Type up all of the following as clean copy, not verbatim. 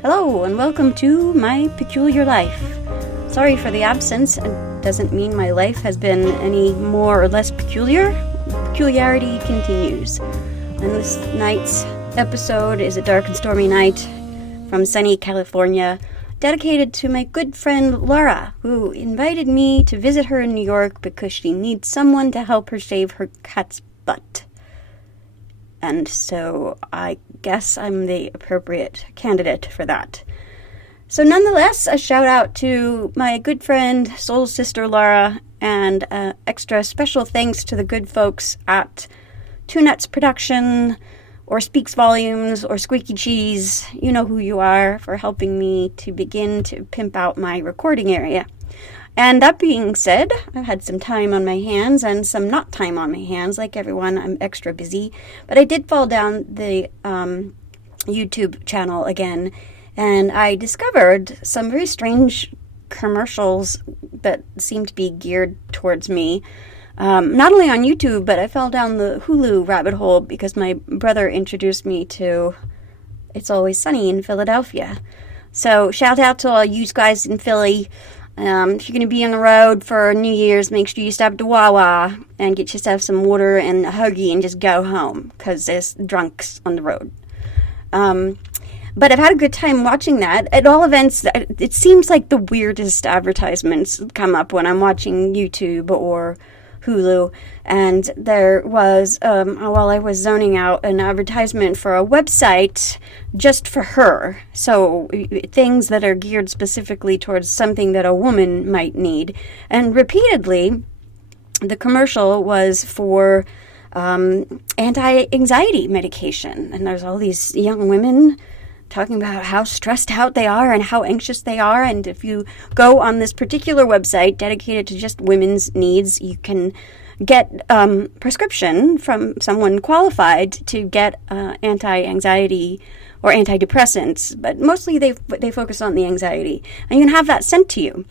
Hello, and welcome to my peculiar life. Sorry for the absence. It doesn't mean my life has been any more or less peculiar. Peculiarity continues. And this night's episode is a dark and stormy night from sunny California, dedicated to my good friend Laura, who invited me to visit her in New York because she needs someone to help her shave her cat's butt. And so I guess I'm the appropriate candidate for that. So nonetheless, a shout out to my good friend, soul sister Laura, and extra special thanks to the good folks at Two Nuts Production, or Speaks Volumes, or Squeaky Cheese, you know who you are, for helping me to begin to pimp out my recording area. And that being said, I've had some time on my hands and some not time on my hands. Like everyone, I'm extra busy. But I did fall down the YouTube channel again, and I discovered some very strange commercials that seem to be geared towards me. Not only on YouTube, but I fell down the Hulu rabbit hole because my brother introduced me to It's Always Sunny in Philadelphia. So shout out to all you guys in Philly. If you're going to be on the road for New Year's, make sure you stop at Wawa and get yourself some water and a Huggy and just go home, because there's drunks on the road. But I've had a good time watching that. At all events, it seems like the weirdest advertisements come up when I'm watching YouTube or Hulu. And there was, while I was zoning out, an advertisement for a website just for her. So things that are geared specifically towards something that a woman might need. And repeatedly, the commercial was for anti-anxiety medication. And there's all these young women talking about how stressed out they are and how anxious they are. And if you go on this particular website dedicated to just women's needs, you can get prescription from someone qualified to get anti-anxiety or antidepressants. But mostly they focus on the anxiety. And you can have that sent to you.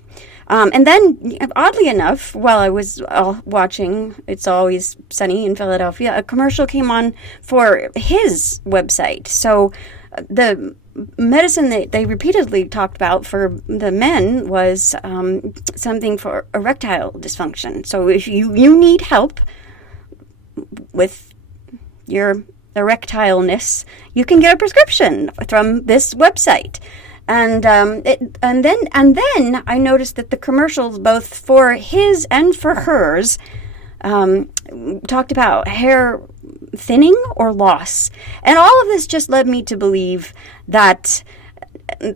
And then, oddly enough, while I was watching It's Always Sunny in Philadelphia, a commercial came on for his website. So the medicine that they repeatedly talked about for the men was something for erectile dysfunction. So if you need help with your erectileness, you can get a prescription from this website. And then I noticed that the commercials, both for his and for hers, talked about hair thinning or loss. And all of this just led me to believe that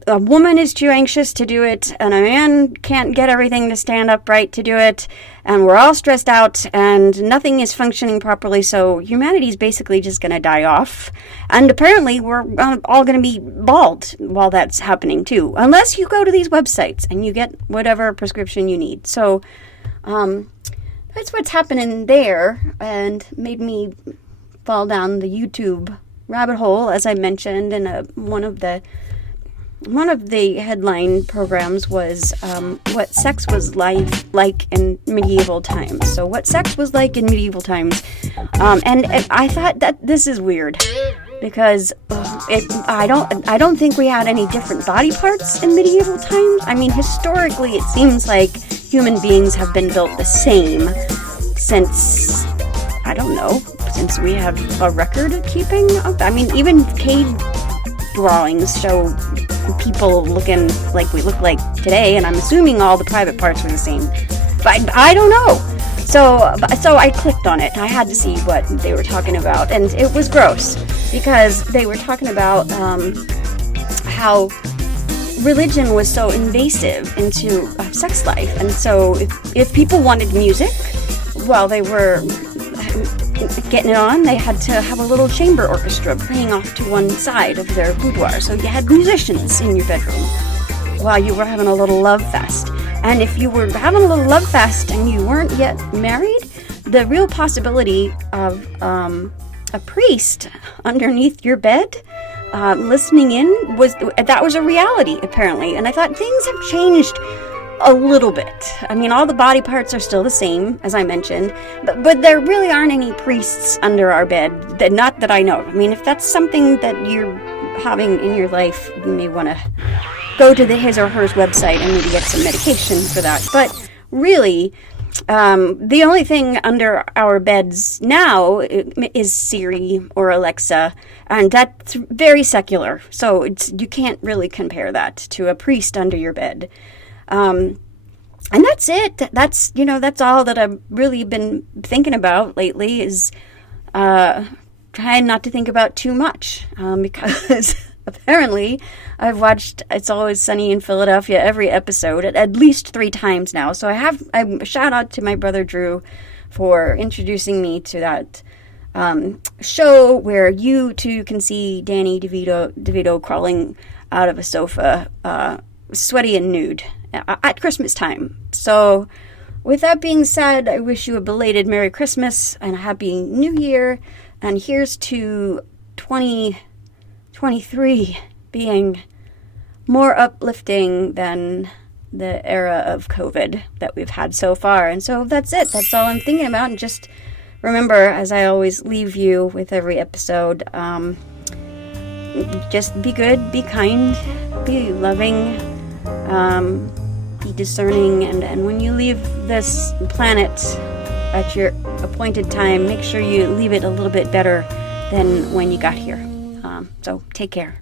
a woman is too anxious to do it, and a man can't get everything to stand up right to do it, and we're all stressed out, and nothing is functioning properly, so humanity's basically just going to die off. And apparently we're all going to be bald while that's happening too, unless you go to these websites and you get whatever prescription you need. So that's what's happening there, and made me fall down the YouTube rabbit hole, as I mentioned. And one of the headline programs was what sex was like in medieval times. So what sex was like in medieval times, and I thought that this is weird because I don't think we had any different body parts in medieval times. I mean, historically, it seems like human beings have been built the same since, I don't know, since we have a record keeping of. I mean, even cave drawings show people looking like we look like today, and I'm assuming all the private parts were the same. But I don't know. So I clicked on it. I had to see what they were talking about, and it was gross because they were talking about how religion was so invasive into sex life. And so if people wanted music while they were getting it on, they had to have a little chamber orchestra playing off to one side of their boudoir. So you had musicians in your bedroom while you were having a little love fest. And if you were having a little love fest and you weren't yet married, the real possibility of a priest underneath your bed listening in was a reality, apparently. And I thought things have changed a little bit. I mean, all the body parts are still the same, as I mentioned, but there really aren't any priests under our bed, not that I know of. I mean, if that's something that you're having in your life, you may want to go to his or her website and maybe get some medication for that. But really, the only thing under our beds now is Siri or Alexa, and that's very secular. So you can't really compare that to a priest under your bed. And that's it. That's all that I've really been thinking about lately is trying not to think about too much, because apparently I've watched It's Always Sunny in Philadelphia every episode at least 3 times now. So I shout out to my brother Drew for introducing me to that show where you too can see Danny DeVito crawling out of a sofa, sweaty and nude at Christmas time. So with that being said, I wish you a belated Merry Christmas and a Happy New Year. And here's to 2023 being more uplifting than the era of COVID that we've had so far. And so that's it. That's all I'm thinking about. And just remember, as I always leave you with every episode, just be good, be kind, be loving, be discerning. And when you leave this planet at your appointed time, make sure you leave it a little bit better than when you got here. So take care.